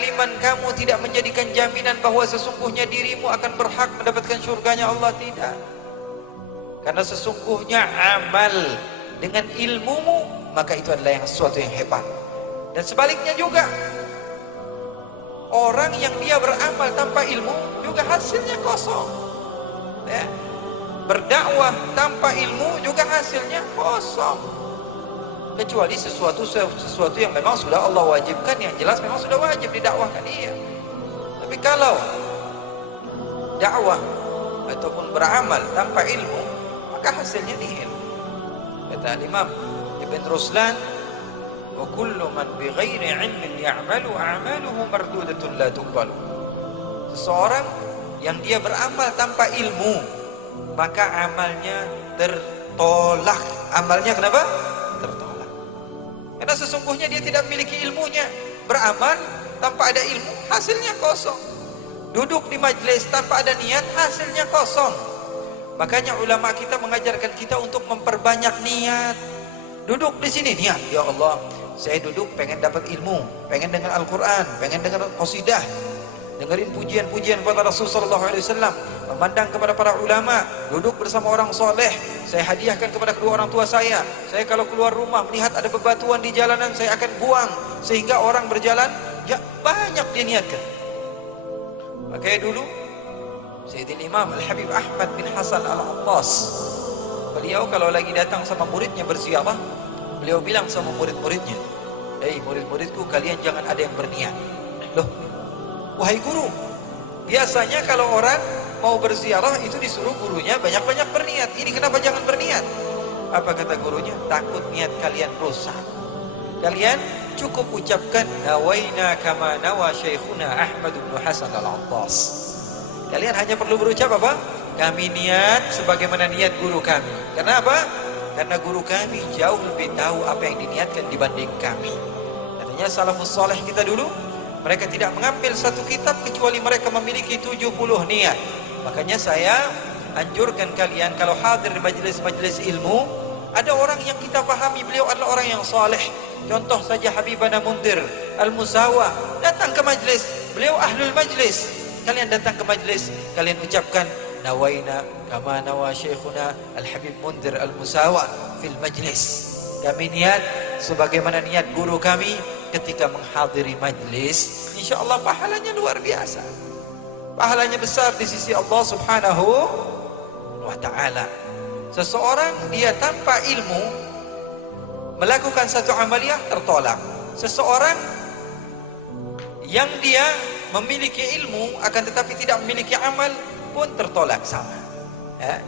kealiman kamu tidak menjadikan jaminan bahwa sesungguhnya dirimu akan berhak mendapatkan surganya Allah, tidak. Karena sesungguhnya amal dengan ilmumu, maka itu adalah yang sesuatu yang hebat. Dan sebaliknya juga, orang yang dia beramal tanpa ilmu juga hasilnya kosong, ya. Berdakwah tanpa ilmu juga hasilnya kosong, kecuali sesuatu yang memang sudah Allah wajibkan, yang jelas memang sudah wajib didakwahkan, iya. Tapi kalau dakwah ataupun beramal tanpa ilmu, maka hasilnya nihil. Kata Imam Ibn Ruslan, wa kullu man bighairi ilmin ya'malu a'maluhu mardudatun la tuqbalu. Seseorang yang dia beramal tanpa ilmu, maka amalnya tertolak. Amalnya kenapa? Tertolak. Karena sesungguhnya dia tidak memiliki ilmunya. Beramal tanpa ada ilmu, hasilnya kosong. Duduk di majelis tanpa ada niat, hasilnya kosong. Makanya ulama kita mengajarkan kita untuk memperbanyak niat. Duduk di sini niat, ya Allah, saya duduk pengen dapat ilmu, pengen dengar Al-Quran, pengen dengar qasidah, dengerin pujian-pujian kepada Rasulullah SAW, memandang kepada para ulama, duduk bersama orang soleh. Saya hadiahkan kepada kedua orang tua saya. Saya kalau keluar rumah melihat ada bebatuan di jalanan, saya akan buang sehingga orang berjalan, ya banyak diniatkan. Makanya dulu Sayyidil Imam Al-Habib Ahmad bin Hasan Al-Attas, beliau kalau lagi datang sama muridnya berziarah, beliau bilang sama murid-muridnya, "Hei murid-muridku, kalian jangan ada yang berniat." Loh, wahai guru, biasanya kalau orang mau berziarah itu disuruh gurunya banyak-banyak berniat. Ini kenapa jangan berniat? Apa kata gurunya? Takut niat kalian rusak. Kalian cukup ucapkan nawaina kama nawa syekhuna Ahmad bin Hasan Al-Attas. Kalian hanya perlu berucap apa? Kami niat sebagaimana niat guru kami. Karena apa? Karena guru kami jauh lebih tahu apa yang diniatkan dibanding kami. Katanya salafus saleh kita dulu, mereka tidak mengambil satu kitab kecuali mereka memiliki 70 niat. Makanya saya anjurkan kalian kalau hadir di majelis-majelis ilmu, ada orang yang kita pahami beliau adalah orang yang saleh. Contoh saja Habibana Mundir Al-Musawa, datang ke majelis, beliau ahlul majlis. Kalian datang ke majelis, kalian ucapkan nawaina kama nawa syekhuna Al-Habib Mundir Al-Musawa fil majlis. Kami niat sebagaimana niat guru kami ketika menghadiri majlis. InsyaAllah pahalanya luar biasa, pahalanya besar di sisi Allah Subhanahu wa ta'ala. Seseorang dia tanpa ilmu melakukan satu amaliyah tertolak. Seseorang yang dia memiliki ilmu akan tetapi tidak memiliki amal pun tertolak sama, ya.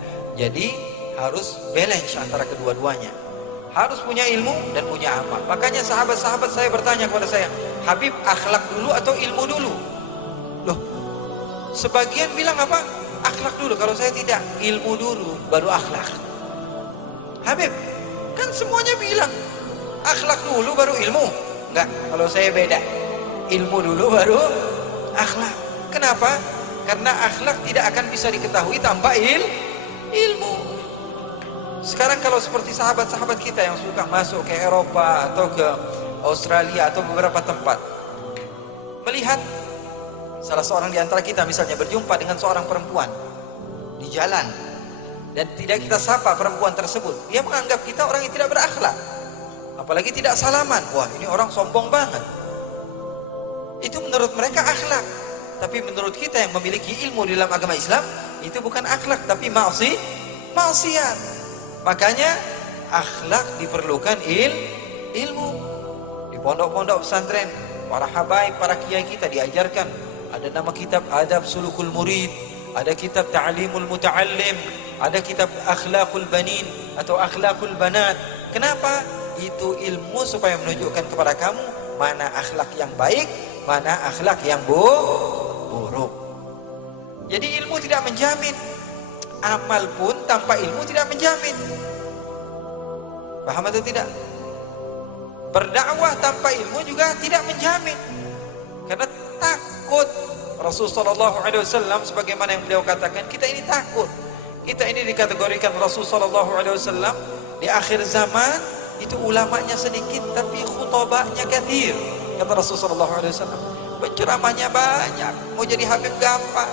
Jadi harus balance antara kedua-duanya. Harus punya ilmu dan punya amal. Makanya sahabat-sahabat saya bertanya kepada saya, Habib, akhlak dulu atau ilmu dulu? Loh, sebagian bilang apa? Akhlak dulu. Kalau saya tidak, ilmu dulu baru akhlak. Habib, kan semuanya bilang akhlak dulu baru ilmu. Enggak, kalau saya beda. Ilmu dulu baru akhlak. Kenapa? Karena akhlak tidak akan bisa diketahui tanpa ilmu. Sekarang kalau seperti sahabat-sahabat kita yang suka masuk ke Eropa atau ke Australia atau beberapa tempat, melihat salah seorang di antara kita misalnya berjumpa dengan seorang perempuan di jalan dan tidak kita sapa perempuan tersebut, dia menganggap kita orang yang tidak berakhlak, apalagi tidak salaman. Wah, ini orang sombong banget. Itu menurut mereka akhlak, tapi menurut kita yang memiliki ilmu dalam agama Islam, itu bukan akhlak tapi maksiat. Makanya akhlak diperlukan ilmu. Di pondok-pondok pesantren, para habaib, para kiai kita diajarkan, ada nama kitab Adab Sulukul Murid, ada kitab Ta'limul Muta'allim, ada kitab Akhlaqul Banin atau Akhlaqul Banat. Kenapa? Itu ilmu supaya menunjukkan kepada kamu mana akhlak yang baik, mana akhlak yang buruk. Jadi ilmu tidak menjamin, amal pun tanpa ilmu tidak menjamin. Paham atau tidak? Berdakwah tanpa ilmu juga tidak menjamin, karena takut. Rasulullah SAW sebagaimana yang beliau katakan, kita ini takut. Kita ini dikategorikan Rasulullah SAW di akhir zaman itu ulamanya sedikit tapi khutbahnya kathir. kata Rasulullah SAW. Penceramahnya banyak, mau jadi habib gampang.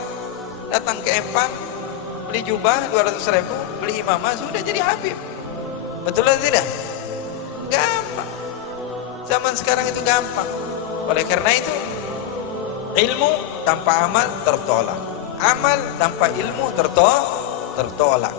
Datang ke Empang, beli jubah 200.000, beli imamah, sudah jadi habib. Betul atau tidak? Gampang. Zaman sekarang itu gampang. Oleh karena itu, ilmu tanpa amal tertolak. Amal tanpa ilmu tertolak.